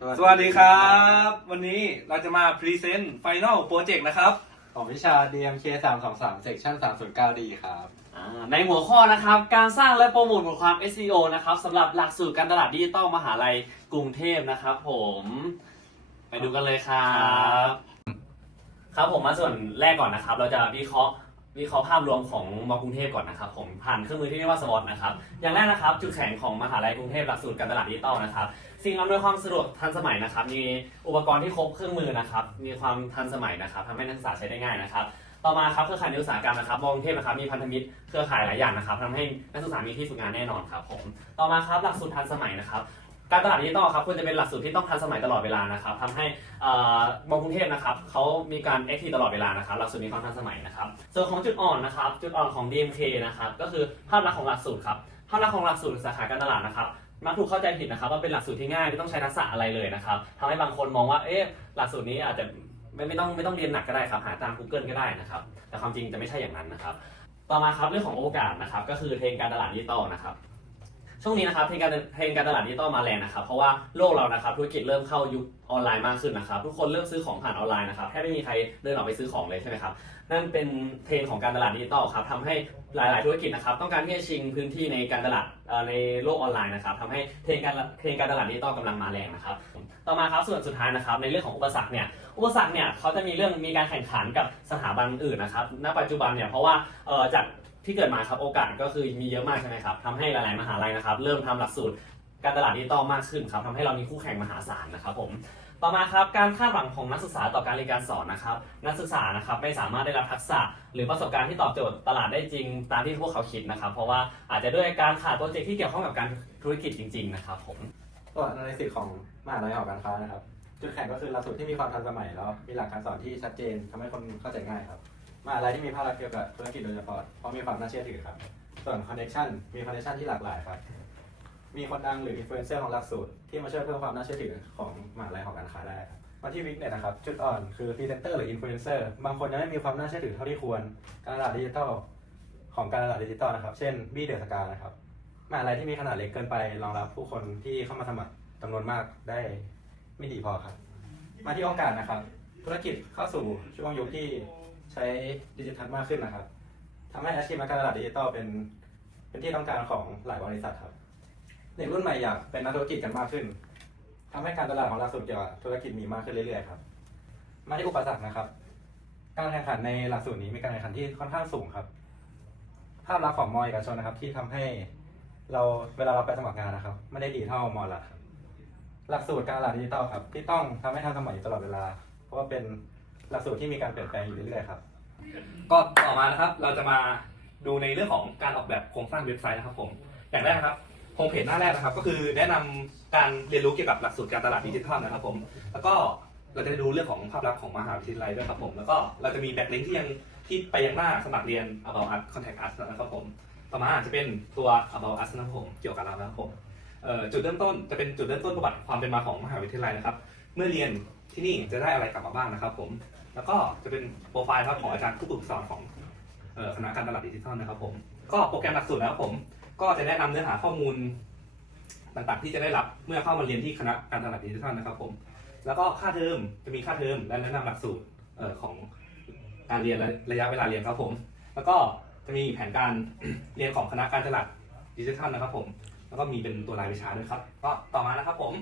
สวัสดีครับ วันนี้เราจะมาพรีเซนต์ไฟน a ลโปรเจกต์นะครับ ของวิชา DMK 323 Section 309D ครับ อ่าในหัวข้อนะครับ การสร้างและโปรโมทบทความ SEO นะครับสำหรับหลักสูตรการตลาดดิจิตอลมหาลัยกรุงเทพนะครับผม ไปดูกันเลยครับ ครับผมมาส่วนแรกก่อนนะครับ เราจะวิเคราะห์ วิเคราะห์ภาพรวมของมกรุงเทพก่อนนะครับผมผ่านเครื่องมือที่เรียกว่าสวอตนะครับอย่างแรกนะครับจุดแข็งของมหาลัยกรุงเทพหลักสูตรการตลาดดิจิตอลนะครับสิ่งอำนวยความสะดวกทันสมัยนะครับมีอุปกรณ์ที่ครบเครื่องมือนะครับมีความทันสมัยนะครับทำให้นักศึกษาใช้ได้ง่ายนะครับต่อมาครับเครือข่ายนอุตสาหกรรมนะครับมอกรุงเทพนะครับมีพันธมิตรเครือข่ายหลายอย่างนะครับทำให้นักศึกษามีที่ฝึกงานแน่นอนครับผมต่อมาครับหลักสูตรทันสมัยนะครับ การตลาดดิจิตอลครับควรจะเป็นหลักสูตรที่ต้องทันสมัยตลอดเวลานะครับทำให้เอ่อมอกรุงเทพนะครับเขามีการแอคทีฟตลอดเวลานะครับหลักสูตรมีความทันสมัยนะครับ ส่วนของจุดอ่อนนะครับจุดอ่อนของ DMK นะครับก็คือภาพลักษณ์ของหลักสูตรครับภาพลักษณ์ของหลักสูตรสาขาการตลาดนะครับมักถูกเข้าใจผิดนะครับว่าเป็นหลักสูตรที่ง่ายไม่ต้องใช้ทักษะอะไรเลยนะครับทำให้บางคนมองว่าเอ๊ะหลักสูตรนี้อาจจะไม่ไม่ต้องไม่ต้องเรียนหนักก็ได้ครับหาตาม Google ก็ได้นะครับแต่ความจริงจะไม่ใช่อย่างนั้นนะครับต่อมาครับเรื่องของโอกาสนะครับก็คือเทรนการตลาดดิจิตอลนะครับ ช่วงนี้นะครับเทรนการเทรนการตลาดดิจิตอลมาแรงนะครับเพราะว่าโลกเรานะครับธุรกิจเริ่มเข้ายุคออนไลน์มากขึ้นนะครับทุกคนเริ่มซื้อของผ่านออนไลน์นะครับแทบไม่มีใครเดินออกไปซื้อของเลยใช่ไหมครับนั่นเป็นเทรนของการตลาดดิจิตอลครับทำให้หลาย ๆ ธุรกิจนะครับต้องการที่จะชิงพื้นที่ในการตลาดในโลกออนไลน์นะครับทำให้เทรนการเทรนการตลาดดิจิตอลกำลังมาแรงนะครับต่อมาครับส่วนสุดท้ายนะครับในเรื่องของอุปสรรคเนี่ยอุปสรรคเนี่ยเขาจะมีเรื่องมีการแข่งขันกับสถาบันอื่นนะครับณปัจจุบันเนี่ยเพราะว่าเอ่อจาก ที่เกิดมาครับโอกาสก็คือมีเยอะมากใช่ไหมครับทำให้หลาย ๆ มหาลัยนะครับ เริ่มทำหลักสูตรการตลาดดิจิตอลมากขึ้นครับทำให้เรามีคู่แข่งมหาศาลนะครับผมต่อมาครับการคาดหวังของนักศึกษาต่อการเรียนการสอนนะครับ นักศึกษานะครับไม่สามารถได้รับทักษะ หรือประสบการณ์ที่ตอบโจทย์ตลาดได้จริงตามที่พวกเขาคิดนะครับ เพราะว่าอาจจะด้วยการขาดโปรเจกต์ที่เกี่ยวข้องกับการธุรกิจจริง ๆ นะครับผมส่วในสิทธิของมหาลัยหอการค้านะครับจุดแข็งก็คือหลักสูตรที่มีความทันสมัยแล้วมีหลักการสอนที่ชัดเจนทำให้คนเข้าใจง่ายครับ มหาลัยที่มีภาพลักษณ์เกี่ยวกับธุรกิจโดยเฉพาะเพราะมีความน่าเชื่อถือครับ ส่วนคอนเน c t ชันมีคอนเน c t ชันที่หลากหลายครับ มีคนดังหรืออินฟลูเอนเซอร์ของหลักสูตรที่มาช่วยเพิ่มความน่าเชื่อถือของมหาลัยหองการค้าได้ครับมาที่วิกเนี่ยนะครับ จุดอ่อนคือพรีเซนเตอร์หรืออินฟลูเอนเซอร์บางคนยังไม่มีความน่าเชื่อถือเท่าที่ควร การตลาดดิจิทัลของการตลาดดิจิทัลนะครับ เช่นบี้เดอะสกานะครับมหาลัยที่มีขนาดเล็กเกินไปรองรับผู้คนที่เข้ามาสมัครจำนวนมากได้ไม่ดีพอครับ มาที่โอกาสนะครับ ธุรกิจเข้าสู่ช่วงยุคที่ ใช้ดิจิทัลมากขึ้นนะครับทำให้อาชีพนักการตลาดดิจิทัลเป็นเป็นที่ต้องการของหลายบริษัทครับเด็กรุ่นใหม่อยากเป็นนักธุรกิจกันมากขึ้นทำให้การตลาดของหลักสูตรเกี่ยวกับธุรกิจมีมากขึ้นเรื่อยๆครับ มาที่อุปสรรคนะครับ การแข่งขันในหลักสูตรนี้มีการแข่งขันที่ค่อนข้างสูงครับ ภาพลักษณ์ของมอเอกชนนะครับ ที่ทำให้เราเวลาเราไปสมัครงานนะครับ ไม่ได้ดีเท่ามอหลักหลักสูตรการตลาดดิจิตอลครับ ที่ต้องทำให้ทันสมัยอยู่ตลอดเวลา เพราะว่าเป็น หลักสูตรที่มีการเปลี่ยนแปลงอยู่เรื่อยๆครับก็ต่อมานะครับเราจะมาดูในเรื่องของการออกแบบโครงสร้างเว็บไซต์นะครับผมอย่างแรกนะครับโฮมเพจหน้าแรกนะครับ ก็คือแนะนำการเรียนรู้เกี่ยวกับหลักสูตรการตลาดดิจิทัลนะครับผมแล้วก็เราจะได้ดูเรื่องของภาพลักษณ์ของมหาวิทยาลัยด้วยครับผมแล้วก็เราจะมีแบ็คลิงก์ที่ยังที่ไปยังหน้าสมัครเรียน about us contact us นะครับผมต่อมาจะเป็นตัว about us นะครับผมเกี่ยวกับเรานะครับผมจุดเริ่มต้นจะเป็นจุดเริ่มต้นประวัติความเป็นมาของมหาวิทยาลัยนะครับ เมื่อเรียนที่นี่จะได้อะไรกลับมาบ้างนะครับผม แล้วก็จะเป็นโปรไฟล์ครับของอาจารย์ผู้ฝึกสอนของคณะการตลาดดิจิทัลนะครับผมก็โปรแกรมหลักสูตรแล้วผม ก็จะแนะนำเนื้อหาข้อมูลต่างๆ ที่จะได้รับเมื่อเข้ามาเรียนที่คณะการตลาดดิจิทัลนะครับผมแล้วก็ค่าเทอมจะมีค่าเทอมและแนะนำหลักสูตรของการเรียนและระยะเวลาเรียนครับผม แล้วก็จะมีแผนการเรียนของคณะการตลาดดิจิทัลนะครับผม แล้วก็มีเป็นตัวรายวิชาด้วยครับ ก็ต่อมานะครับผม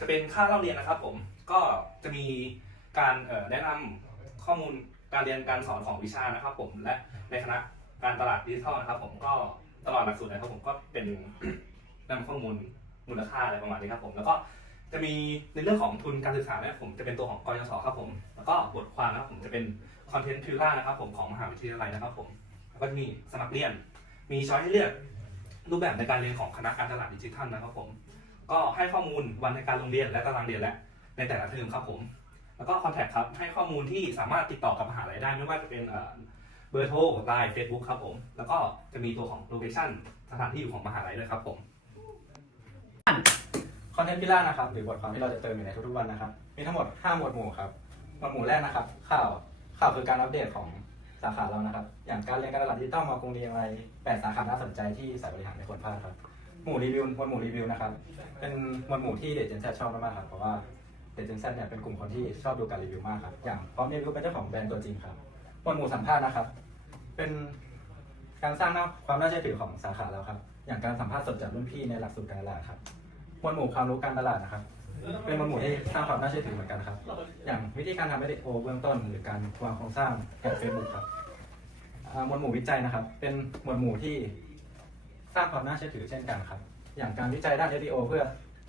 จะเป็นค่าเล่าเรียนนะครับผม ก็จะมี การแนะนำข้อมูลการเรียนการสอนของวิชานะครับ ผมและในคณะการตลาดดิจิทัลนะครับ ผมก็ตลอดหลักสูตรนะครับผมก็เป็นนำข้อมูลมูลค่าอะไรประมาณนี้ครับผมแล้วก็จะมีในเรื่องของทุนการศึกษาเนี่ยผมจะเป็นตัวของกยศครับผมแล้วก็บทความนะครับผมจะเป็นคอนเทนต์พิลล่านะครับผมของมหาวิทยาลัยนะครับผมแล้วก็จะมีสมัครเรียน มีช้อยให้เลือกรูปแบบในการเรียนของคณะการตลาดดิจิทัลนะครับผม ก็ให้ข้อมูลวันในการลงเรียนและตารางเรียนและในแต่ละเทอมครับผม แล้วก็คอนแทคครับให้ข้อมูลที่สามารถติดต่อกับมหาลัยได้ไม่ว่าจะเป็นเบอร์โทรไลน์เฟซบุ๊กครับผม แล้วก็จะมีตัวของโลเคชั่นสถานที่อยู่ของมหาลัยด้วยครับผมคอนเทนต์พิล่านะครับหรือบทความที่เราจะเติมอยู่ในทุกๆวันนะครับ มีทั้งหมด 5 หมวดหมู่ครับหมวดหมู่แรกนะครับ ข่าวข่าวคือการอัปเดตของสาขาเรานะครับ อย่างการเรียนการตลาดดิจิตอลมากรุงเรียนอะไรแปดสาขาน่าสนใจที่สายบริหารไม่ควรพลาดครับหมหมู่รีวิวหมวดหมู่รีวิวนะครับ เป็นหมวดหมู่ที่เด็กเจนแซชอบมากๆครับเพราะว่า เด็กเจนแซเนี่ยเป็นกลุ่มคนที่ชอบดูการรีวิวมากครับ อย่างพร้อมรีวิวเป็นเจ้าของแบรนด์ตัวจริงครับหมวดหมู่สัมภาษณ์นะครับ เป็นการสร้างความน่าเชื่อถือของสาขาเราครับ อย่างการสัมภาษณ์สดจากรุ่นพี่ในหลักสูตรการตลาดครับหมวดหมู่ความรู้การตลาดนะครับ เป็นหมวดหมู่ที่สร้างความน่าเชื่อถือเหมือนกันครับ อย่างวิธีการทำ edit o เบื้องต้น หรือการวางโครงสร้างแผ่นเฟซบุ๊กครับหมวดหมู่วิจัยนะครับ เป็นหมวดหมู่ที่สร้างความน่าเชื่อถือเช่นกันครับ อย่างการวิจัยด้าน SEO เพื่อ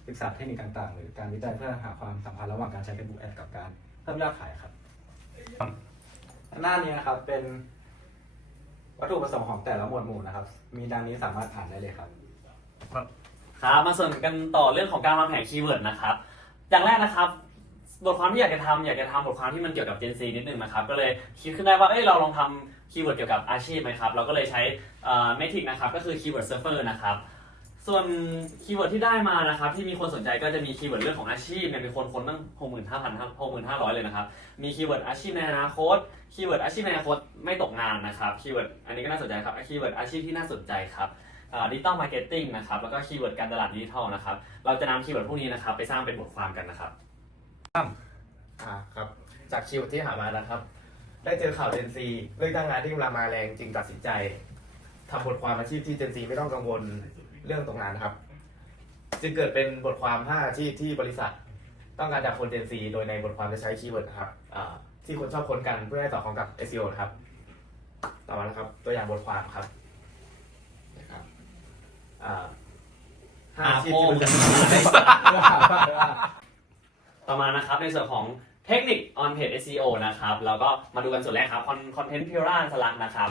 ศึกษาเทคนิคต่างๆ หรือการวิจัยเพื่อหาความสัมพันธ์ระหว่างการใช้ Facebook Ad กับการเพิ่มยอดขายครับ หน้านี้นะครับเป็นวัตถุประสงค์ของแต่ละหมวดหมู่นะครับ มีดังนี้สามารถอ่านได้เลยครับ ครับมาส่วนกันต่อเรื่องของการวางแผนคีย์เวิร์ดนะครับ อย่างแรกนะครับ บทความที่อยากจะทำอยากจะทำบทความที่มันเกี่ยวกับ Gen Z นิดนึงนะครับ ก็เลยคิดขึ้นได้ว่าเอ้ยเราลองทำคีย์เวิร์ดเกี่ยวกับอาชีพไหมครับ เราก็เลยใช้เมทิกนะครับ ก็คือคีย์เวิร์ดเซิร์ฟเวอร์นะครับ ส่วนคีย์เวิร์ดที่ได้มานะครับที่มีคนสนใจก็จะมีคีย์เวิร์ดเรื่องของอาชีพเนี่ยมีคนค้นตั้งหกหมื่นห้าพันหกหมื่นห้าร้อยเลยนะครับ มีคีย์เวิร์ดอาชีพในอนาคตคีย์เวิร์ดอาชีพในอนาคตไม่ตกงานนะครับคีย์เวิร์ดอันนี้ก็น่าสนใจครับคีย์เวิร์ดอาชีพที่น่าสนใจครับดิจิตอลมาร์เก็ตติ้งนะครับแล้วก็คีย์เวิร์ดการตลาดดิจิทัลนะครับเราจะนำคีย์เวิร์ดพวกนี้นะครับไปสร้างเป็นบทความกันนะครับอ่าครับจากคิวที่หามานะครับ ได้เจอข่าวเจนซีเรื่องตั้งงานที่กำลังมาแรงจึงตัดสินใจทำบทความอาชีพที่เจนซีไม่ต้องกังวล เรื่องตรงงานนะครับ จึงเกิดเป็นบทความ 5 อาชีพที่บริษัท ต้องการจากคนเจนซีโดยในบทความจะใช้คีย์เวิร์ดนะครับอ่าที่คนชอบค้นกันเพื่อให้สอดคล้องกับ SEO นะครับ ต่อมานะครับ ตัวอย่างบทความครับนะครับอ่าห้าอาชีพที่บริษัท ต่อมานะครับในส่วนของเทคนิค on page SEO นะครับเราก็มาดูกันส่วนแรกครับ content p i r a สลักนะครับ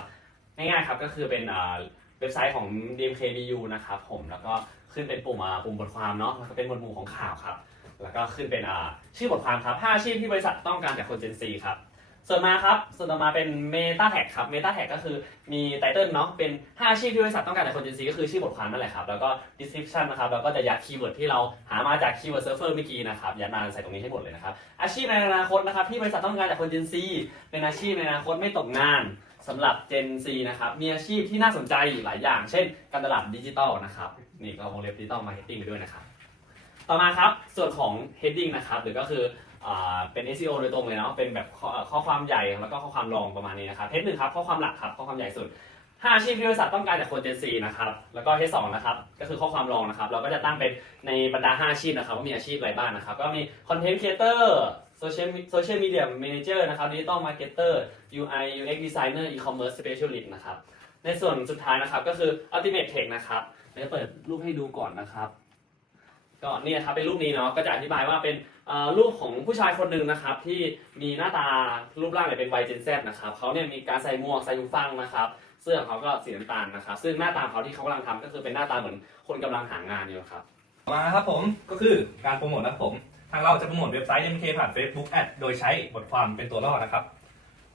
ง่ายๆครับก็คือเป็นอ่า เว็บไซต์ของ DMKBU นะครับผมแล้วก็ขึ้นเป็นปุ่มอ่าปุ่มบทความเนาะแล้วก็เป็นหมวดหมู่ของข่าวครับ แล้วก็ขึ้นเป็นอ่าชื่อบทความครับ5อาชีพที่บริษัทต้องการจากคน Gen Z ครับส่วนมาครับส่วนต่อมาเป็น Meta Tag ครับ Meta Tag ก็คือมีไตเติลเนาะเป็น5อาชีพที่บริษัทต้องการจากคน Gen Z ก็คือชื่อบทความนั่นแหละครับ แล้วก็ description นะครับแล้วก็จะยัดคีย์เวิร์ดที่เราหามาจากคีย์เวิร์ดเซิร์ฟเวอร์เมื่อกี้นะครับยัดมาใส่ตรงนี้ให้หมดเลยนะครับอาชีพในอนาคตนะครับที่บริษัทต้องการจากคน Gen Z เป็นอาชีพในอนาคตไม่ตกงาน สำหรับ Gen Z นะครับ มีอาชีพที่น่าสนใจอยู่หลายอย่าง เช่น การตลาดดิจิทัลนะครับ นี่ก็วงเล็บดิจิทัลมาร์เก็ตติ้งไปด้วยนะครับ ต่อมาครับ ส่วนของ heading นะครับ หรือก็คืออเป็น SEO โดยตรงเลยเนาะ เป็นแบบข้อข้อความใหญ่แล้วก็ข้อความรองประมาณนี้นะครับ เทสหนึ่งครับ ข้อความหลักครับ ข้อความใหญ่สุด5อาชีพที่บริษัทต้องการจากคน Gen Z นะครับ แล้วก็เทสสองนะครับ ก็คือข้อความรองนะครับ เราก็จะตั้งเป็นในบรรดา 5 อาชีพนะครับว่ามีอาชีพอะไรบ้างนะครับ ก็มี Content Creator Social Social Media Manager นะครับ Digital Marketer UI UX Designer E-commerce Specialist นะครับ ในส่วนสุดท้ายนะครับก็คือ Ultimate Tech นะครับเดี๋ยวจะเปิดรูปให้ดูก่อนนะครับก็นี่นะครับเป็นรูปนี้เนาะก็จะอธิบายว่าเป็นรูปของผู้ชายคนหนึ่งนะครับ ที่มีหน้าตารูปร่างเนี่ยเป็นวัยเจนแซนะครับเขาเนี่ยมีการใส่หมวกใส่หูฟังนะครับเสื้อของเขาก็สีน้ำตาลนะครับ ซึ่งหน้าตาของเขาที่เขากำลังทำก็คือเป็นหน้าตาเหมือนคนกำลังหางานอยู่ครับต่อมาครับผมก็คือการโปรโมทนะครับผม ทางเราจะโปรโมทเว็บไซต์ MK ผ่าน Facebook Ad โดยใช้บทความเป็นตัวล่อนะครับ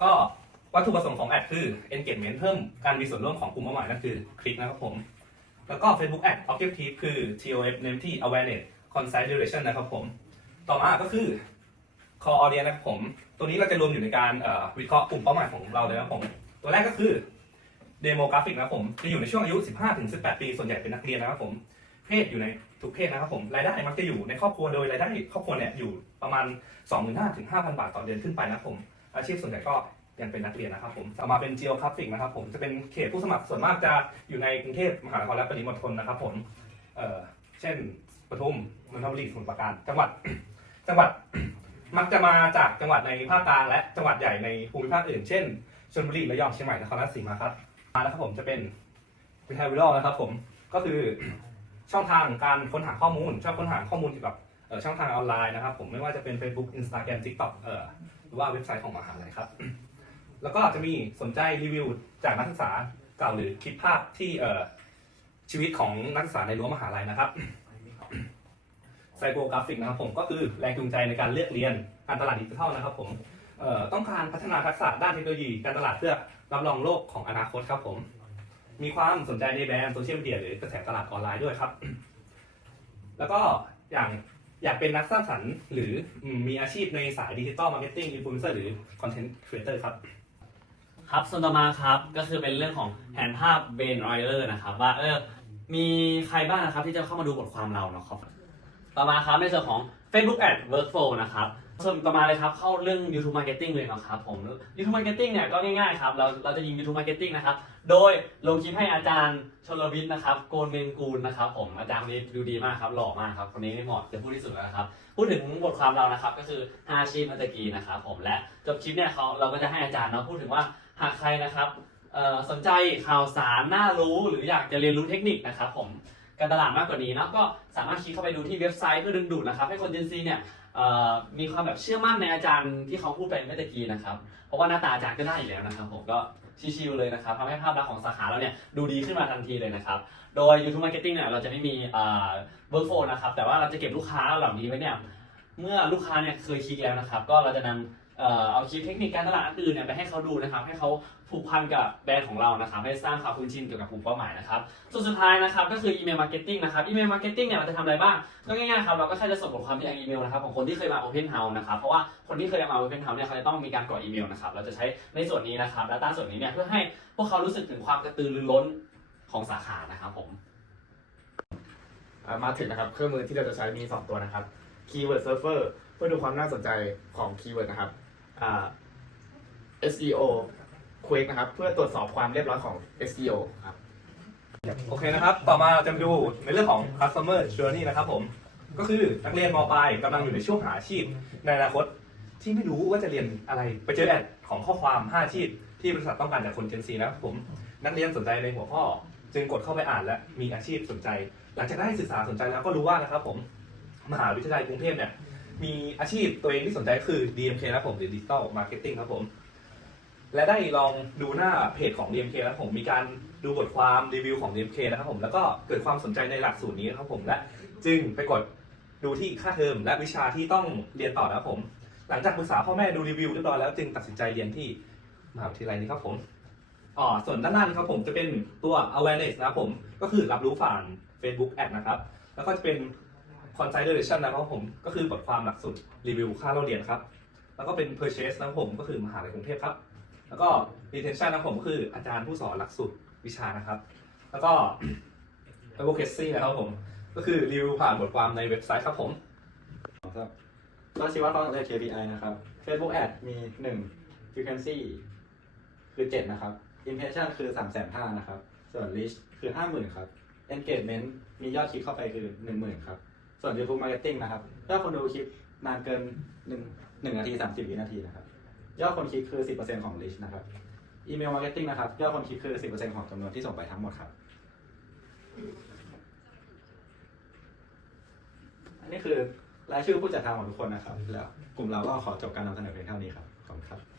ก็วัตถุประสงค์ของ Ad คือ engagement เพิ่มการมีส่วนร่วมของกลุ่มเป้าหมายนั่นคือคลิกนะครับผม แล้วก็ Facebook Ad objective คือ TOF Name Awareness Consideration นะครับผม ต่อมาก็คือ core audience นะครับผม ตัวนี้เราจะรวมอยู่ในการวิเคราะห์กลุ่มเป้าหมายของเราเลยนะครับผม ตัวแรกก็คือ demographic นะครับผม จะอยู่ในช่วงอายุ 15-18 ปี ส่วนใหญ่เป็นนักเรียนนะครับผม เพศอยู่ใน ทุกเพศนะครับผมรายได้มักจะอยู่ในครอบครัวโดยรายได้ครอบครัวเนี่ยอยู่ประมาณ 25,000ถึง5,000 บาทต่อเดือนขึ้นไปนะครับผมอาชีพส่วนใหญ่ก็ยังเป็นนักเรียนนะครับผมต่อมาเป็น geographic นะครับผมจะเป็นเขตผู้สมัครส่วนมากจะอยู่ในกรุงเทพมหานครและปริมณฑลนะครับผมเอ่อเช่นปทุมนนทบุรีสมุทรปราการจังหวัดจังหวัดมักจะมาจากจังหวัดในภาคกลางและจังหวัดใหญ่ในภูมิภาคอื่น เช่นชลบุรีระยองเชียงใหม่นครราชสีมาครับมานะครับผมจะเป็น behavioral นะครับผมก็คือ ช่องทางการค้นหาข้อมูลชอบค้นหาข้อมูลเกี่ยวกับช่องทางออนไลน์นะครับผมไม่ว่าจะเป็น Facebook Instagram TikTok เอ่อหรือว่าเว็บไซต์ของมหาลัยครับ แล้วก็จะมีสนใจรีวิวจากนักศึกษาเก่าหรือคลิปภาพที่เอ่อชีวิตของนักศึกษาในรั้วมหาลัยนะครับไซโคกราฟิกนะครับผมก็คือแรงจูงใจในการเลือกเรียนการตลาดดิจิทัลนะครับผมต้องการพัฒนาทักษะด้านเทคโนโลยีการตลาดเพื่อรับรองโลกของอนาคตครับผม มีความสนใจในแบรนด์โซเชียลมีเดียหรือกระแสตลาดออนไลน์ด้วยครับ แล้วก็อย่างอยากเป็นนักสร้างสรรค์หรือมีอาชีพในสายดิจิตอลมาร์เก็ตติ้งอินฟลูเอนเซอร์หรือคอนเทนต์ครีเอเตอร์ครับครับส่วนต่อมาครับก็คือเป็นเรื่องของแผนภาพเบนไรเลอร์นะครับว่าเออมีใครบ้างนะครับที่จะเข้ามาดูบทความเราเนาะครับ ต่อมาครับในส่วนของ Facebook Ad Workflow นะครับ ส่วนต่อมาเลยครับเข้าเรื่อง YouTube Marketing เลยนะครับผม YouTube Marketing เนี่ยก็ง่ายๆครับเราเราจะยิง YouTube Marketing นะครับโดยลงคลิปให้อาจารย์ชลวิทย์นะครับโกนเมงกูลนะครับผมอาจารย์คนนี้ดูดีมากครับหล่อมากครับคนนี้นี่เหมาะจะพูดที่สุดแล้วนะครับพูดถึงบทความเรานะครับก็คือ5อาชีพมื่อตะกี้นะครับผมและจบคลิปเนี่ยเขาเราก็จะให้อาจารย์เนาะพูดถึงว่าหากใครนะครับสนใจข่าวสารน่ารู้หรืออยากจะเรียนรู้เทคนิคนะครับผมการตลาดมากกว่านี้เนาะก็สามารถคลิกเข้าไปดูที่เว็บไซต์เพื่อดึงดูดนะครับให้คนเจนซีเนี่ย มีความแบบเชื่อมั่นในอาจารย์ที่เขาพูดไปเมื่อตะกี้นะครับ เพราะว่าหน้าตาอาจารย์ก็ได้อยู่แล้วนะครับ ผมก็ชิวๆเลยนะครับทำให้ภาพลักษณ์ของสาขาเราเนี่ยดูดีขึ้นมาทันทีเลยนะครับ โดย YouTube Marketing เนี่ยเราจะไม่มีเอ่อ workflow นะครับ แต่ว่าเราจะเก็บลูกค้าเหล่านี้ไว้เนี่ย เมื่อลูกค้าเนี่ยเคยคลิกแล้วนะครับ ก็เราจะนำ เอาคลิปเทคนิคการตลาดอื่นเนี่ยไปให้เขาดูนะครับ ให้เขาผูกพันกับแบรนด์ของเรานะครับ ให้สร้างความคุ้นชินเกี่ยวกับกลุ่มเป้าหมายนะครับ ส่วนสุดท้ายนะครับก็คืออีเมลมาร์เก็ตติ้งนะครับ อีเมลมาร์เก็ตติ้งเนี่ยเราจะทำอะไรบ้าง ก็ง่ายๆครับ เราก็แค่จะส่งบทความที่อีเมลนะครับของคนที่เคยมา Open House นะครับ เพราะว่าคนที่เคยมา Open House เนี่ยเขาจะต้องมีการกรอกอีเมลนะครับ เราจะใช้ในส่วนนี้นะครับ Data ส่วนนี้เนี่ยเพื่อให้พวกเขารู้สึกถึงความกระตือรือร้นของสาขานะครับผมมาถึงนะครับเครื่องมือที่เราจะใช้มี 2 ตัวนะครับ Keyword Surfer เพื่อดูความน่าสนใจของคีย์เวิร์ดนะครับ SEO Quick นะครับ เพื่อตรวจสอบความเรียบร้อยของ SEO ครับ โอเคนะครับ ต่อมาเราจะมาดูในเรื่องของ customer journey นะครับผม ก็คือนักเรียนมปลายกำลังอยู่ในช่วงหาอาชีพ ในอนาคตที่ไม่รู้ว่าจะเรียนอะไร ไปเจอแอดของข้อความ 5 อาชีพ ที่บริษัทต้องการจากคน Gen Z นะครับผม นักเรียนสนใจในหัวข้อ จึงกดเข้าไปอ่านและมีอาชีพสนใจ หลังจากได้ศึกษาสนใจแล้วก็รู้ว่านะครับผม มหาวิทยาลัยกรุงเทพเนี่ย มีอาชีพตัวเองที่สนใจคือ DMK นะครับผมหรือ Digital Marketing ครับผม และได้ลองดูหน้าเพจของ DMK นะครับผมมีการดูบทความรีวิวของ DMK นะครับผมแล้วก็เกิดความสนใจในหลักสูตรนี้ครับผมและจึงไปกดดูที่ค่าเทอมและวิชาที่ต้องเรียนต่อนะครับผม หลังจากปรึกษาพ่อแม่ดูรีวิวเรียบร้อยแล้วจึงตัดสินใจเรียนที่มหาวิทยาลัยนี้ครับผมอ๋อส่วนด้านล่างนี้ครับผมจะเป็นตัว awareness นะครับผม ก็คือรับรู้ผ่าน Facebook Ad นะครับ แล้วก็จะเป็น consideration นะครับผมก็คือบทความหลักสูตรรีวิวค่าเราเรียนครับ แล้วก็เป็น purchase นะครับผมก็คือมหาลัยกรุงเทพครับ แล้วก็ retention นะครับผมก็คืออาจารย์ผู้สอนหลักสูตรวิชานะครับ แล้วก็ advocacy นะครับผมก็คือรีวิวผ่านบทความในเว็บไซต์ครับผมครับก็ชีวัดความสำเร็จ KPI นะครับ Facebook Ad มี 1 frequency คือ 7 นะครับ impression คือ 3 5 0 0 0นะครับ ส่วน reach คือ 50,000 ครับ engagement มียอดคลิกเข้าไปคือ 10,000 ครับ ส่วน YouTube Marketing นะครับยอดคนดูคลิปนานเกิน1 1นาที 30 วินาทีนะครับยอดคนคลิกคือ 10%ของ reach นะครับ email marketing นะครับยอดคนคลิกคือ 10%ของจำนวนที่ส่งไปทั้งหมดครับ อันนี้คือรายชื่อผู้จัดทำของทุกคนนะครับ แล้วกลุ่มเราก็ขอจบการนำเสนอเพียงเท่านี้ครับ